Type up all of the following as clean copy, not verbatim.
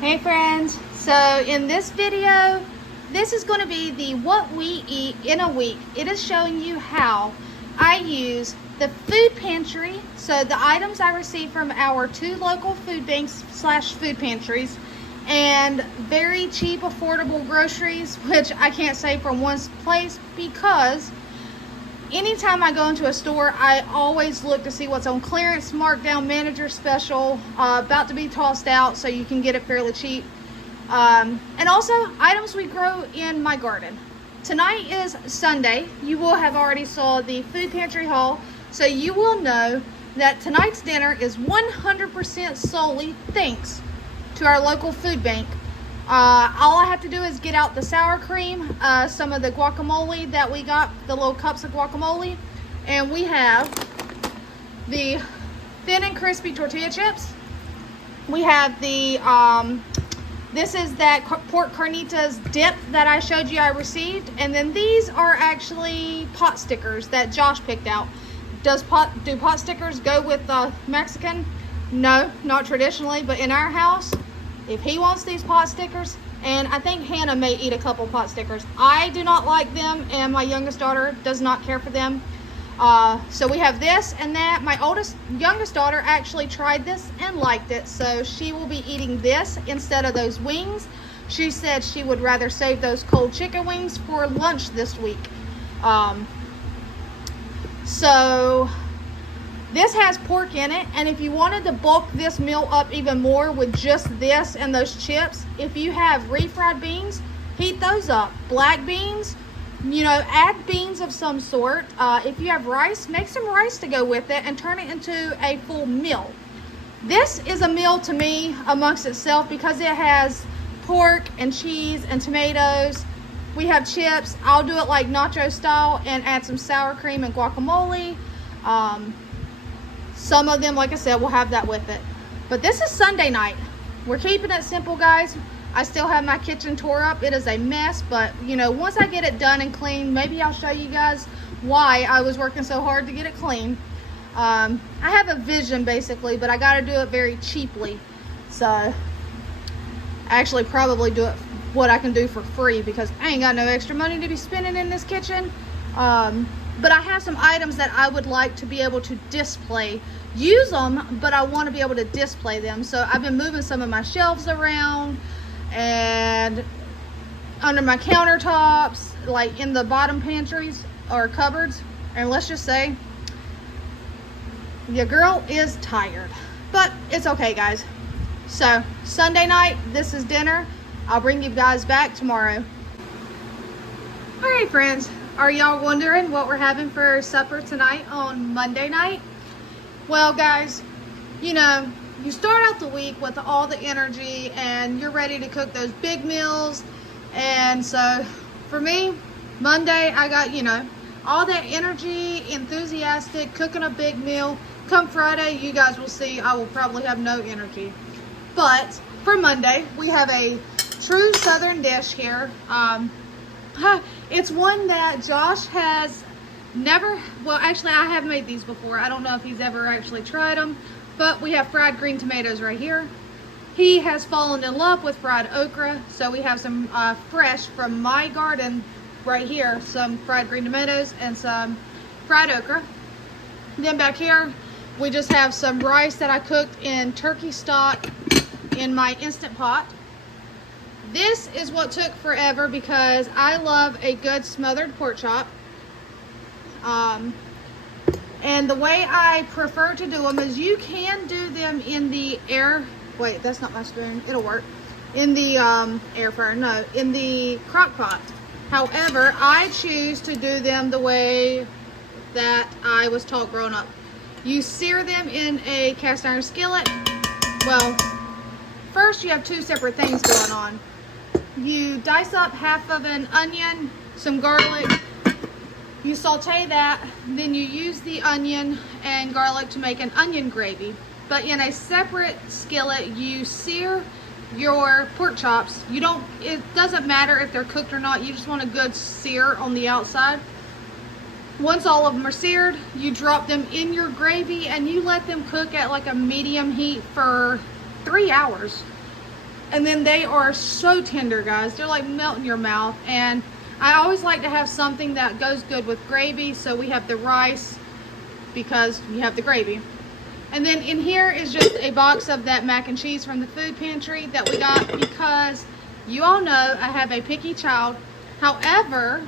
Hey friends, so in this video, this is going to be the what we eat in a week. It is showing you how I use the food pantry, so the items I receive from our 2 local food banks / food pantries, and very cheap, affordable groceries, which I can't say from one place because anytime I go into a store, I always look to see what's on clearance, markdown, manager special, about to be tossed out, so you can get it fairly cheap. And also items we grow in my garden. Tonight is Sunday. You will have already saw the food pantry haul, so you will know that tonight's dinner is 100% solely thanks to our local food bank. All I have to do is get out the sour cream, some of the guacamole that we got, the little cups of guacamole, and we have the thin and crispy tortilla chips. We have the, this is that pork carnitas dip that I showed you I received, and then these are actually pot stickers that Josh picked out. Do pot stickers go with Mexican? No, not traditionally, but in our house, if he wants these pot stickers, and I think Hannah may eat a couple pot stickers. I do not like them, and my youngest daughter does not care for them. So we have this and that. My youngest daughter actually tried this and liked it, so she will be eating this instead of those wings. She said she would rather save those cold chicken wings for lunch this week. So this has pork in it, and if you wanted to bulk this meal up even more with just this and those chips, if you have refried beans, heat those up. Black beans, add beans of some sort. If you have rice, make some rice to go with it and turn it into a full meal. This is a meal to me amongst itself because it has pork and cheese and tomatoes. We have chips. I'll do it like nacho style and add some sour cream and guacamole. Some of them, like I said, will have that with it. But this is Sunday night. We're keeping it simple, guys. I still have my kitchen tore up. It is a mess, but once I get it done and clean, maybe I'll show you guys why I was working so hard to get it clean. I have a vision basically, but I got to do it very cheaply. So I actually probably do it what I can do for free because I ain't got no extra money to be spending in this kitchen. But I have some items that I would like to be able to display. Use them, but I want to be able to display them. So I've been moving some of my shelves around and under my countertops, like in the bottom pantries or cupboards. And let's just say, your girl is tired. But it's okay, guys. So Sunday night, this is dinner. I'll bring you guys back tomorrow. All right, friends. Are y'all wondering what we're having for supper tonight on Monday night? Well, guys, you start out the week with all the energy and you're ready to cook those big meals. And so for me, Monday, I got, all that energy, enthusiastic, cooking a big meal. Come Friday, you guys will see I will probably have no energy. But for Monday, we have a true Southern dish here. It's one that Josh has never, well, actually I have made these before. I don't know if he's ever actually tried them, but we have fried green tomatoes right here. He has fallen in love with fried okra, so we have some fresh from my garden right here, some fried green tomatoes and some fried okra. Then back here, we just have some rice that I cooked in turkey stock in my Instant Pot. This is what took forever because I love a good smothered pork chop. And the way I prefer to do them is you can do them in the air. Wait, that's not my spoon. It'll work. In the air fryer. No, in the crock pot. However, I choose to do them the way that I was taught growing up. You sear them in a cast iron skillet. Well, first you have 2 separate things going on. You dice up half of an onion, some garlic, you saute that, then you use the onion and garlic to make an onion gravy. But in a separate skillet, you sear your pork chops. It doesn't matter if they're cooked or not, you just want a good sear on the outside. Once all of them are seared, you drop them in your gravy and you let them cook at like a medium heat for 3 hours. And then they are so tender, guys. They're like melt in your mouth. And I always like to have something that goes good with gravy. So we have the rice because you have the gravy. And then in here is just a box of that mac and cheese from the food pantry that we got because you all know I have a picky child. However,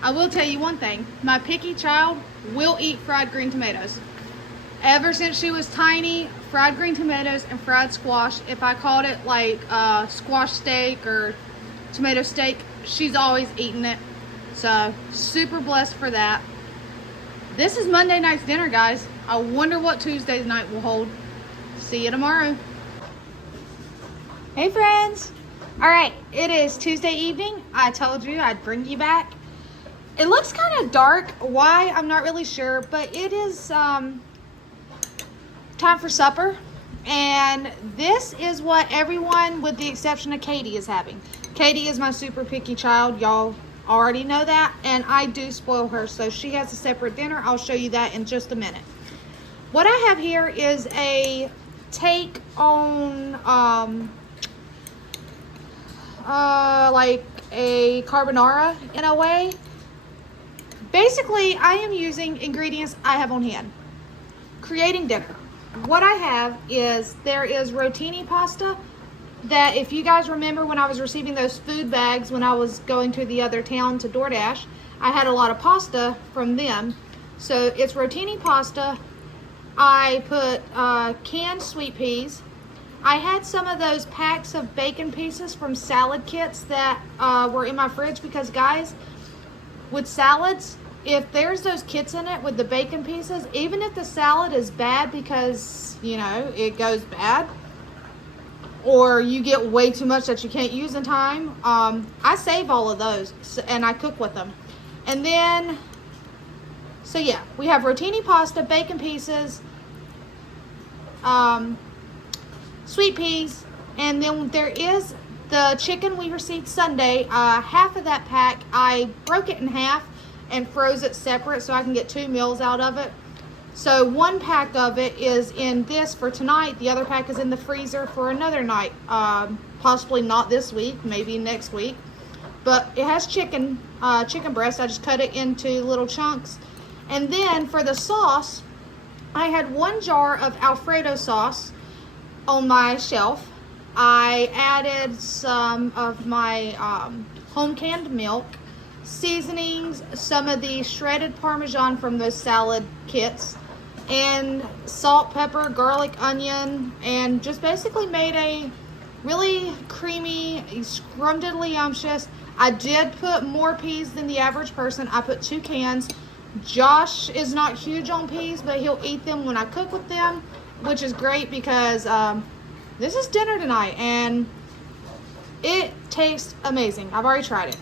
I will tell you one thing. My picky child will eat fried green tomatoes. Ever since she was tiny, fried green tomatoes and fried squash, if I called it like squash steak or tomato steak, she's always eaten it. So, super blessed for that. This is Monday night's dinner, guys. I wonder what Tuesday's night will hold. See you tomorrow. Hey, friends. All right, it is Tuesday evening. I told you I'd bring you back. It looks kind of dark. Why? I'm not really sure, but it is time for supper. And this is what everyone, with the exception of Katie, is having. Katie is my super picky child. Y'all already know that. And I do spoil her, so she has a separate dinner. I'll show you that in just a minute. What I have here is a take on like a carbonara in a way. Basically, I am using ingredients I have on hand. Creating dinner. What I have is, there is rotini pasta that, if you guys remember when I was receiving those food bags when I was going to the other town to DoorDash, I had a lot of pasta from them. So it's rotini pasta. I put canned sweet peas. I had some of those packs of bacon pieces from salad kits that were in my fridge because, guys, with salads, if there's those kits in it with the bacon pieces, even if the salad is bad because, you know, it goes bad, or you get way too much that you can't use in time, I save all of those and I cook with them. And then, so yeah, we have rotini pasta, bacon pieces, sweet peas, and then there is the chicken we received Sunday. Half of that pack, I broke it in half and froze it separate so I can get 2 meals out of it. So one pack of it is in this for tonight. The other pack is in the freezer for another night. Possibly not this week, maybe next week. But it has chicken breast. I just cut it into little chunks. And then for the sauce, I had 1 jar of Alfredo sauce on my shelf. I added some of my home canned milk, seasonings, some of the shredded Parmesan from those salad kits, and salt, pepper, garlic, onion, and just basically made a really creamy, scrumptious. I did put more peas than the average person. I put 2 cans. Josh is not huge on peas, but he'll eat them when I cook with them, which is great because this is dinner tonight and it tastes amazing. I've already tried it.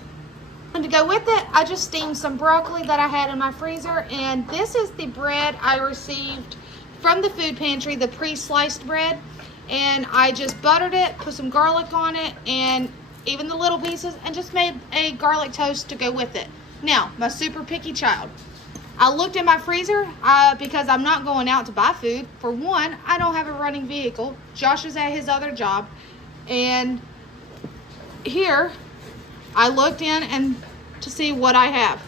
And to go with it, I just steamed some broccoli that I had in my freezer, and this is the bread I received from the food pantry, the pre-sliced bread, and I just buttered it, put some garlic on it, and even the little pieces, and just made a garlic toast to go with it. Now, my super picky child. I looked in my freezer because I'm not going out to buy food. For one, I don't have a running vehicle. Josh is at his other job, and here I looked in and to see what I have.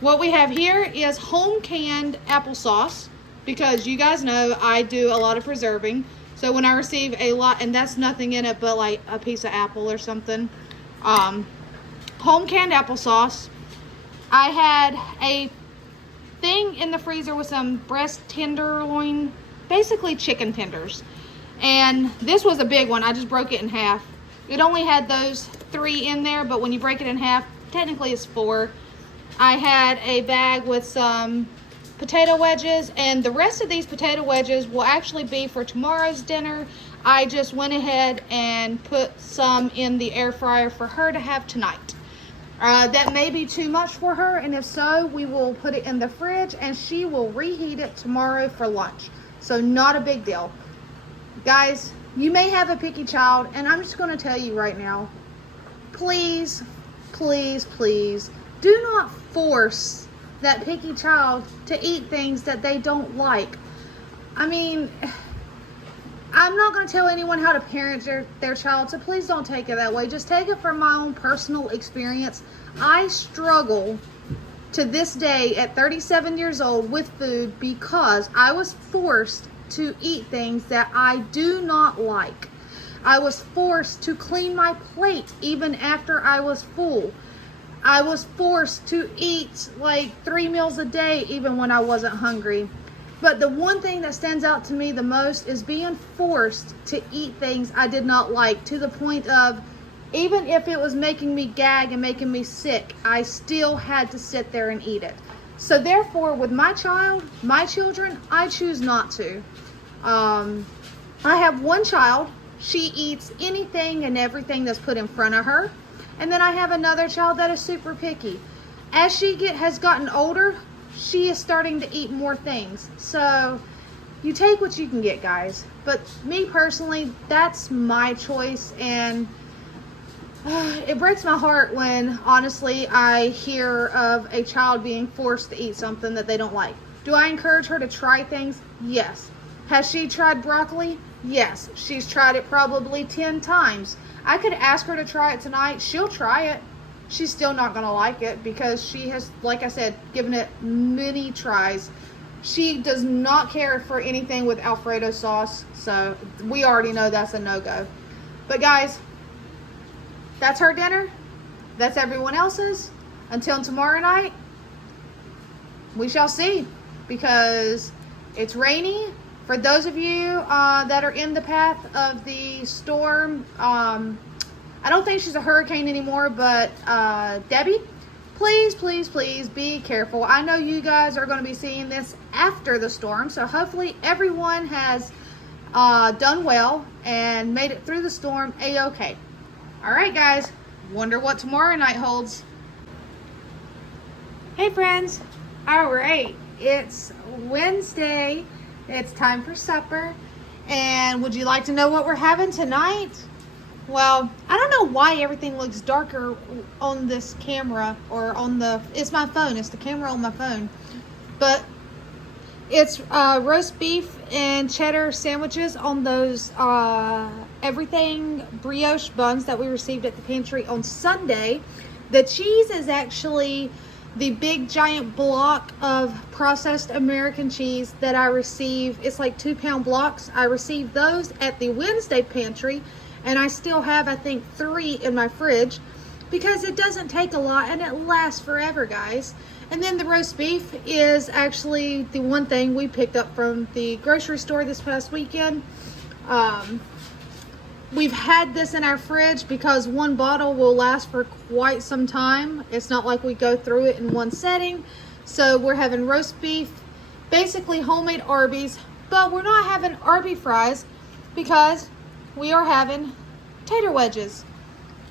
What we have here is home canned applesauce, because you guys know I do a lot of preserving. So when I receive a lot, and that's nothing in it but like a piece of apple or something, home canned applesauce. I had a thing in the freezer with some breast tenderloin, basically chicken tenders, and this was a big one. I just broke it in half. It only had those 3 in there, but when you break it in half, technically it's 4. I had a bag with some potato wedges, and the rest of these potato wedges will actually be for tomorrow's dinner. I just went ahead and put some in the air fryer for her to have tonight. That may be too much for her, and if so, we will put it in the fridge and she will reheat it tomorrow for lunch. So not a big deal. Guys, you may have a picky child, and I'm just going to tell you right now, please, please, please, do not force that picky child to eat things that they don't like. I mean, I'm not going to tell anyone how to parent their child, so please don't take it that way. Just take it from my own personal experience. I struggle to this day at 37 years old with food because I was forced to eat things that I do not like. I was forced to clean my plate even after I was full. I was forced to eat like 3 meals a day even when I wasn't hungry. But the one thing that stands out to me the most is being forced to eat things I did not like, to the point of, even if it was making me gag and making me sick, I still had to sit there and eat it. So therefore, with my children, I choose not to. I have one child. She eats anything and everything that's put in front of her. And then I have another child that is super picky. As she has gotten older, she is starting to eat more things. So you take what you can get, guys. But me personally, that's my choice. And it breaks my heart when, honestly, I hear of a child being forced to eat something that they don't like. Do I encourage her to try things? Yes. Has she tried broccoli? Yes. She's tried it probably 10 times. I could ask her to try it tonight. She'll try it. She's still not going to like it because she has, like I said, given it many tries. She does not care for anything with Alfredo sauce. So we already know that's a no-go. But guys, that's her dinner. That's everyone else's. Until tomorrow night, we shall see, because it's rainy. For those of you that are in the path of the storm, I don't think she's a hurricane anymore, but Debbie, please, please, please be careful. I know you guys are going to be seeing this after the storm, so hopefully everyone has done well and made it through the storm a-okay. All right, guys, wonder what tomorrow night holds. Hey, friends. All right, it's Wednesday. It's time for supper. And would you like to know what we're having tonight? Well, I don't know why everything looks darker on this camera, or on it's my phone. It's the camera on my phone. But it's roast beef and cheddar sandwiches on those everything brioche buns that we received at the pantry on Sunday. The cheese is actually the big giant block of processed American cheese that I receive. It's like 2-pound blocks. I received those at the Wednesday pantry, and I still have, I think, 3 in my fridge because it doesn't take a lot and it lasts forever, guys. And then the roast beef is actually the one thing we picked up from the grocery store this past weekend. We've had this in our fridge because one bottle will last for quite some time. It's not like we go through it in one setting. So we're having roast beef, basically homemade Arby's, but we're not having Arby fries because we are having tater wedges.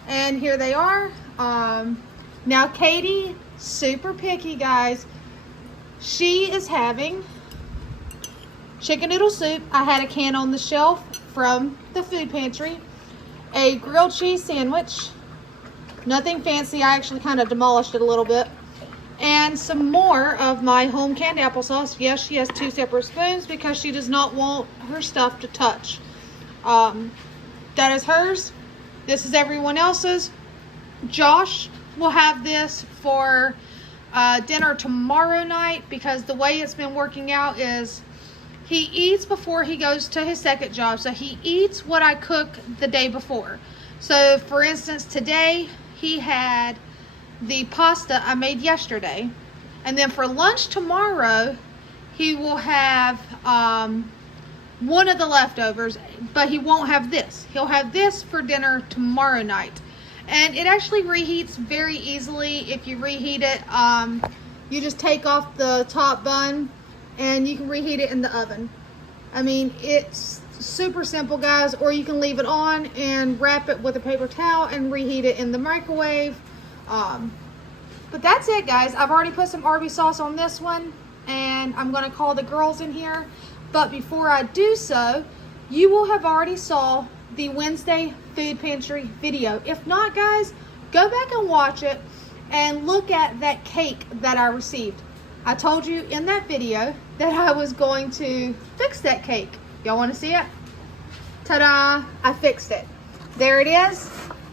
And here they are. Now Katie, super picky, guys. She is having chicken noodle soup. I had a can on the shelf from the food pantry, a grilled cheese sandwich, nothing fancy. I actually kind of demolished it a little bit, and some more of my home canned applesauce. Yes, she has 2 separate spoons because she does not want her stuff to touch. That is hers. This is everyone else's. Josh will have this for dinner tomorrow night because the way it's been working out is he eats before he goes to his second job. So he eats what I cook the day before. So for instance, today he had the pasta I made yesterday. And then for lunch tomorrow, he will have one of the leftovers, but he won't have this. He'll have this for dinner tomorrow night. And it actually reheats very easily if you reheat it. You just take off the top bun and you can reheat it in the oven. I mean, it's super simple, guys. Or you can leave it on and wrap it with a paper towel and reheat it in the microwave. But that's it, guys. I've already put some Arby's sauce on this one, and I'm going to call the girls in here. But before I do so, you will have already saw the Wednesday food pantry video. If not, guys, go back and watch it and look at that cake that I received. I told you in that video that I was going to fix that cake. Y'all want to see it? Ta-da, I fixed it. There it is.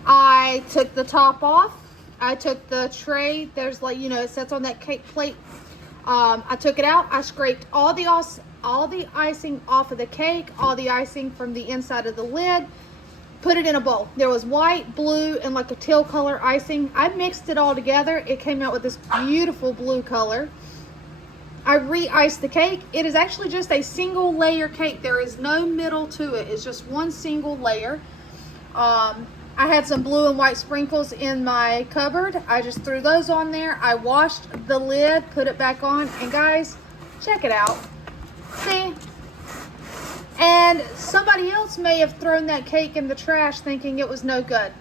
I took the top off. I took the tray. There's like, you know, it sits on that cake plate. I took it out. I scraped all the icing off of the cake, all the icing from the inside of the lid, put it in a bowl. There was white, blue, and like a teal color icing. I mixed it all together. It came out with this beautiful blue color. I re-iced the cake. It is actually just a single layer cake. There is no middle to it. It's just one single layer. I had some blue and white sprinkles in my cupboard. I just threw those on there. I washed the lid, put it back on, and guys, check it out. See? And somebody else may have thrown that cake in the trash thinking it was no good.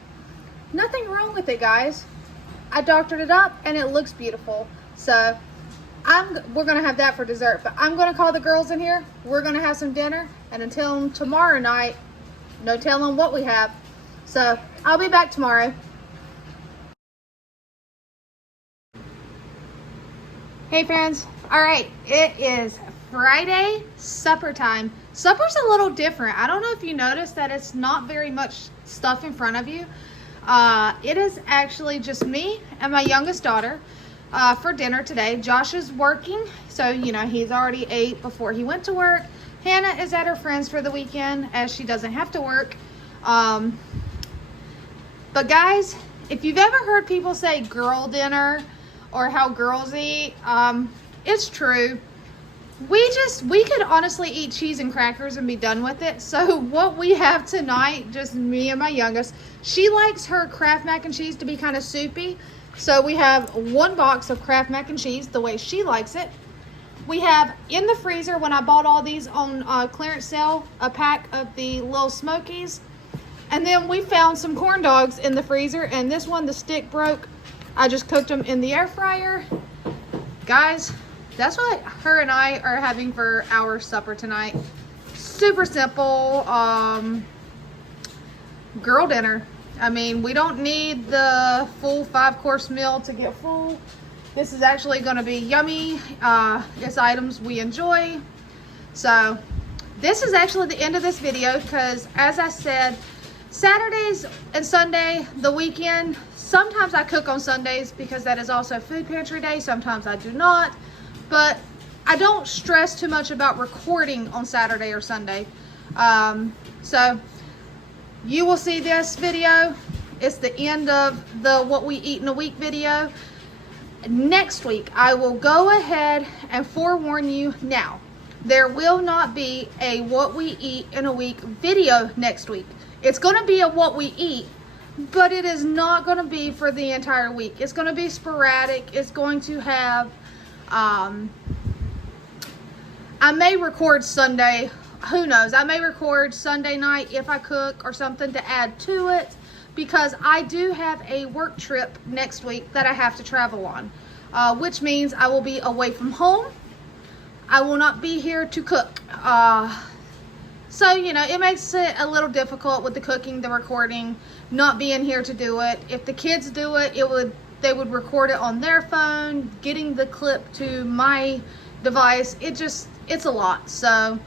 Nothing wrong with it, guys. I doctored it up and it looks beautiful. So we're gonna have that for dessert, but I'm gonna call the girls in here. We're gonna have some dinner, and until tomorrow night, no telling what we have. So I'll be back tomorrow. Hey friends, all right, it is Friday, supper time. Supper's a little different. I don't know if you noticed that it's not very much stuff in front of you. It is actually just me and my youngest daughter for dinner today. Josh is working, so you know he's already ate before he went to work. Hannah is at her friends for the weekend as she doesn't have to work. But guys, if you've ever heard people say girl dinner or how girls eat, it's true. We could honestly eat cheese and crackers and be done with it. So what we have tonight, just me and my youngest, she likes her Kraft mac and cheese to be kind of soupy. So we have one box of Kraft mac and cheese the way she likes it. We have in the freezer, when I bought all these on clearance sale, a pack of the little Smokies. And then we found some corn dogs in the freezer, and this one, the stick broke. I just cooked them in the air fryer. Guys, that's what her and I are having for our supper tonight. Super simple, girl dinner. I mean, we don't need the full 5-course meal to get full. This is actually gonna be yummy. It's items we enjoy. So this is actually the end of this video because, as I said, Saturdays and Sunday, the weekend, sometimes I cook on Sundays because that is also food pantry day. Sometimes I do not, but I don't stress too much about recording on Saturday or Sunday. So you will see this video. It's the end of the what we eat in a week video. Next week, I will go ahead and forewarn you now. There will not be a what we eat in a week video next week. It's going to be a what we eat, but it is not going to be for the entire week. It's going to be sporadic. It's going to have, I may record Sunday. Who knows? I may record Sunday night if I cook or something to add to it, because I do have a work trip next week that I have to travel on, which means I will be away from home. I will not be here to cook. So, you know, it makes it a little difficult with the cooking, the recording, not being here to do it. If the kids do it, they would record it on their phone, getting the clip to my device. It's a lot. So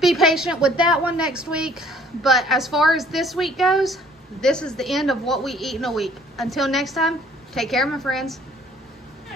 be patient with that one next week. But as far as this week goes, this is the end of what we eat in a week. Until next time, take care, my friends.